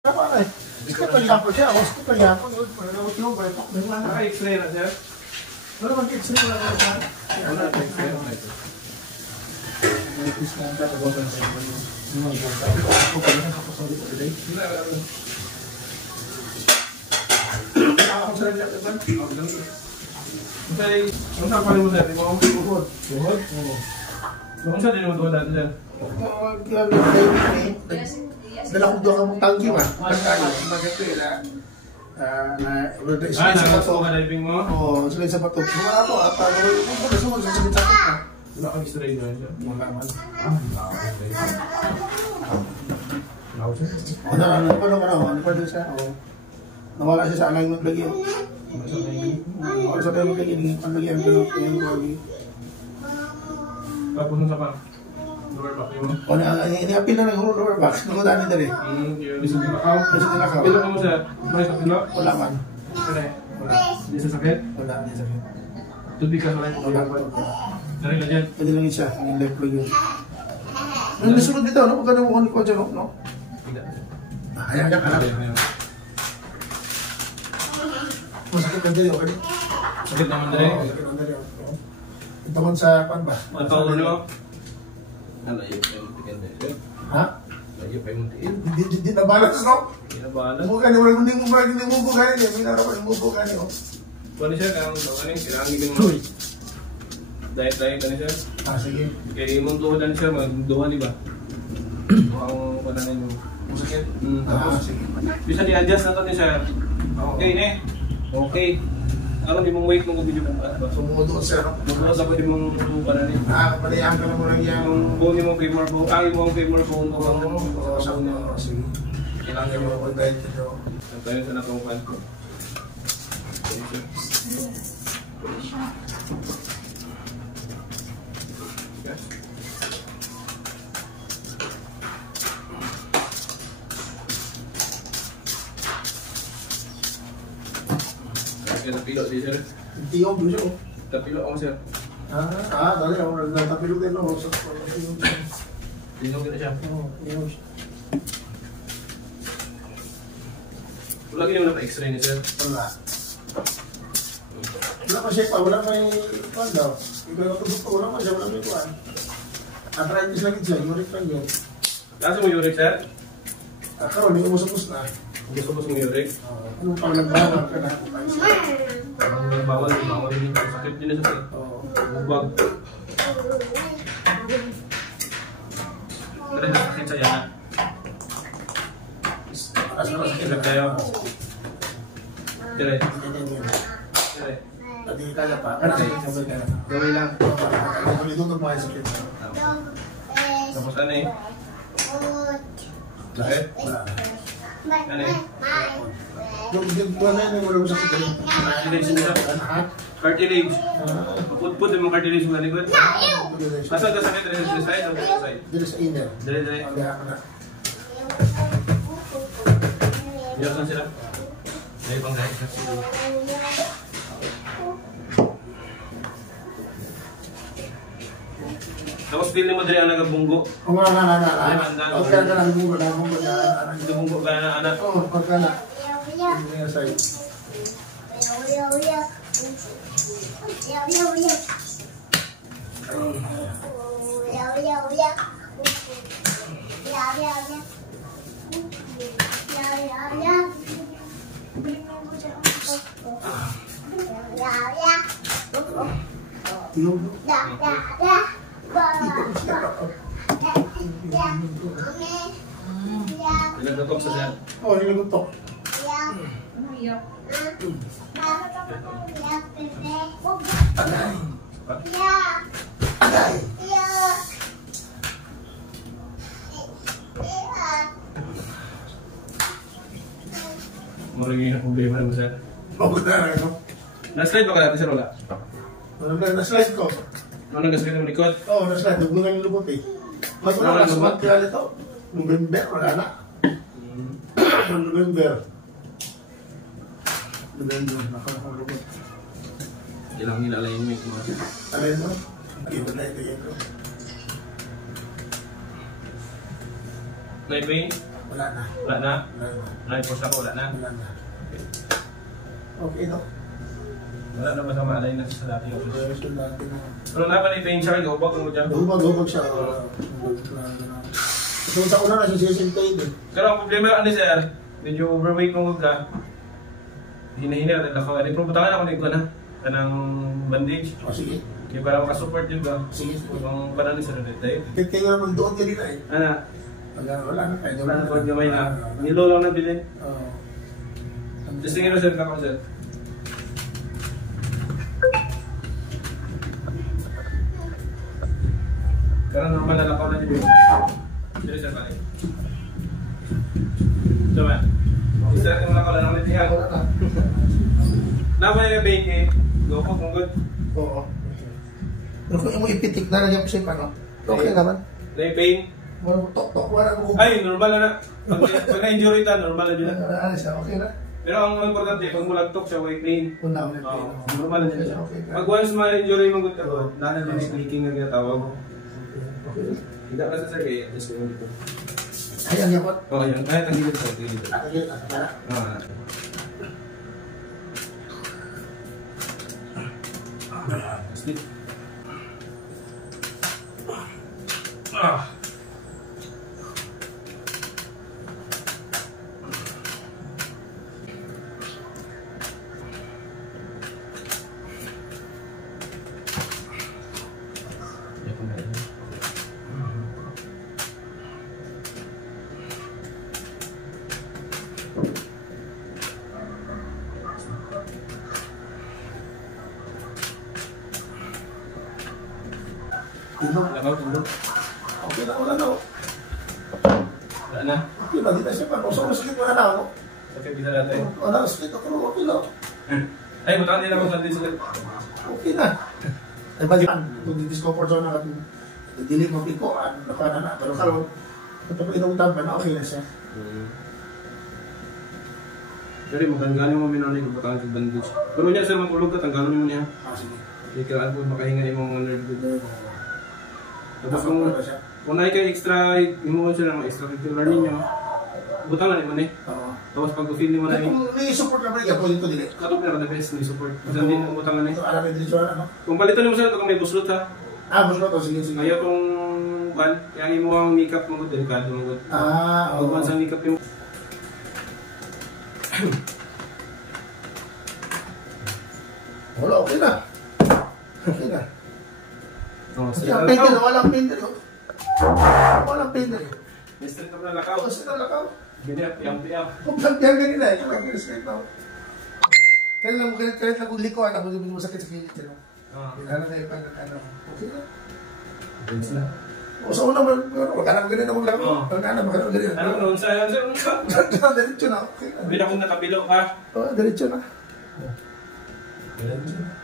Apa eh? Sekarang yang apa sih? Awas kita yang apa? Kalau cuma banyak memang. X-ray na sir. Wala bang X-ray wala na. Wala X-ray na ito. Is na ta ko ba sa mga ako pa rin ako sa dito today. Ako sa dito ba? Okay, ano sa pala mo sir? Di mo ako buhod. Buhod? Oo. Kung saan din mo doon natin sir? Dala ko doon ang tangki ba? Bakit ko ila? Diving mo? Oo, sila sa bato. Wala to, at ano sa sakit na. Wala kang x-ray doon sir? Wala man. Wala sir? Ano pa doon siya? Nawala siya sa alignment lagi. Nawala sa alignment lagi. Ang lagi ang ganun. Tapos sa pa? Lower back mo? O, ini-apil na ng lower back. Nangudanin na rin. Bisa nilakaw? Bisa nilakaw. Pilo ka mo sir? May sa pilo? Wala man. Wala. Hindi sa sakit? Wala, hindi sakit. Tubig ka sa life? Wala. Dari na dyan? Pwede lang siya. Ang left plug yun. Ang nasunod dito, ano? Pagka namukuha ni Kodjo, no? Tidak. Ayan, anak. Masakit ka dali, okay? Sakit naman dali? Sakit naman dali. Ito man sa, pan ba? Matawag nyo? Layo pa yung tikin na yun. Ha? Layo pa yung tikin. Di na balance, no? Hindi na bahala. Bukan, hindi mo bukan niya. May narapan yung bukan niya. Kuha siya, kaya kailangan giging mo. Diet ka na siya. Sige. Kaya imong tuhodan siya, magduhan iba. Ang pananin mo. Masakit. Sige. Bisa di-adjust na ito ni sir. Okay, ne? Okay. Alam di mong weight mong video ka ba? Sumudo sir. Magbukas ako di mong pananin. Palayan ka na mo lang yan. Yung bone mo femur bone, ang imong femur bone mo. Sige. Kailangan mo. Pag-diet ito. Ang tayo sa natungkan ko. Tapilo di sir. Tiyong dito. Tapilo ako sir. Dali ako nagtapilog din ako. Tinog na siya. Tiyong. Wala ganyan na x-ray ni sir. Wala. Wala pa siya pa. Wala may kuwan daw. Ikaw yung tubig pa. Wala pa siya. Wala may kuwan. Arthritis lang siya. Uric lang yun. Kasi mo uric sir? Karoon, hindi umusapos na. Gusto mo uric? Ano pang nagbawal ka na? Ang bawal din. Sakit din na siya. Bubag. Pero sakit sa yana. Sakit tayo. Dire. Dire. Hindi kaya pa. Gawin lang. Dito na mga sakit. Tapos ano eh? Sakit? Wala. Ano eh? Yung wala na yung walang sakit. Cartilage nila. Cartilage. Put yung mga cartilage mo na likod. Asa ka sakit rin sa side o sa side? Dito sa inner. Dire. Biyasan sila. Dahil pang dahil. Tapos feel mo dali ang nagabunggo. Kung wala na. Okay na lang bunggo na. Nagabunggo ka na anak. Oo, pagka na. Hindi nga sa'yo. Tiyong. Nagdatok sa siya. Oo, nilagutok. Agay! Maraming problema naman sir. Bakit na lang ito? Na-slide ba ka natin sir wala? Na-slide ko. Ano nag-slide mo likod? Oo, na-slide. Nagbungan yung lubot eh. Wala last month kaya nito. November, wala na. November. Nakakang lubot. Ilang hilalay yung make mo. Alin mo? Iba na ito yan ko. May pain? Wala na. Wala na? Wala na. Na-enforce ako, wala na? Wala na. Okay, no? Wala na ba sa maalay na sa dati yung Pero ito dati na. Pero na pa ni pain siya, gawbag mo dyan. Hubag siya. So sa una na siya eh. Pero ang problema ano sir, medyo overweight mo ka. Hina-hina rin ako. Pero butangan ako nito na. Kanang bandage. O sige. Kaya para makasupport yun ka. Sige. Kung pananin sa rin tayo. Kaya nga naman doon ka rin eh. Ano? Wala na kayo. Wala na po gamay na. Nilo lang na bilhin. Oo. Just tingin mo sir ka sir. Karena normal na lakaw na niyo. Dili sir pare. Coba. Isa yung lakaw na namin tiyan. Wala na. Nama yung baking. Go po kung good. Oo. Pero kung mo ipitik na lang yung shape ano. Okay naman. Na yung pain. Wala mo tok-tok. Wala mo. Ay, normal na. Pag na-injury ta, normal na dyan. Ano siya? Okay na. Pero ang importante, pag mulagtok siya, way pain. Una ulit. Oo, normal na dyan. Okay ka. Pag once ma-injury mo good ako, nana na yung leaking na ginatawag. Okay. Hindi ka sa sir kaya, just ko dito. Ayan, yakot. Oo, yan. Kahit ang gilid sa gilid. Ayan, ayan. Ah. Sleep. Ah. Tulog. Lakaw, tulog. Okay na, wala na. Wala na. Okay na, di na siya pa. Kung saan sakit wala na ako. Okay, bisa natin. Wala, sakit ako. Okay na. Ay, butaan nila kung saan din sila. Okay na. Ay, balikan. Kung di-discomfort zone na kung dili mo pikuan, nakana na. Pero karon, ito pa inungtang pa na okay na siya. Dari matanggalin mo minanay kung butaan yung bandage. Pero niya sir, magulog ka, tanggalin mo niya. Ah, sige. Hindi kailangan po makahinga yung mga nerve good. Tapos Kung kung kung naik kayo extra, mo siya ng extra curricular ninyo, butang na naman eh. Oo. Tapos pag feel mo na Kung may support na pala, pwede ito dili. katong na the best, may support. Kasi hindi mo butang na eh. Ito, alam mo dili ano? Kung palitan mo sila, kung may buslot ha. Ah, mas ba ito? Sige, sige. Ayaw kung ban, kaya mo ang makeup mo, delikado mo. Ah, oo. Pag man sa makeup yung Wala, okay na. Okay na. oh, Kasi ang painter, walang painter. Walang painter. may straight up na lakaw. Kasi nalakaw. Ganyan, piyang-piyang. Kung pagbiyan ganun eh, kung pag-respect ako. Kaya lang mo kahit lang kung likuan, ako hindi mo sakit sa kilit. Kailangan na yung ano. Okay na. Ganyan na. O sa una mo, wag ka na magaling na maglaro. Oo. Wag ka na magaling na. Ano noon sa Diretso na. Okay na. Bila kong nakabilo ka. Oo, diretso na. Ganyan.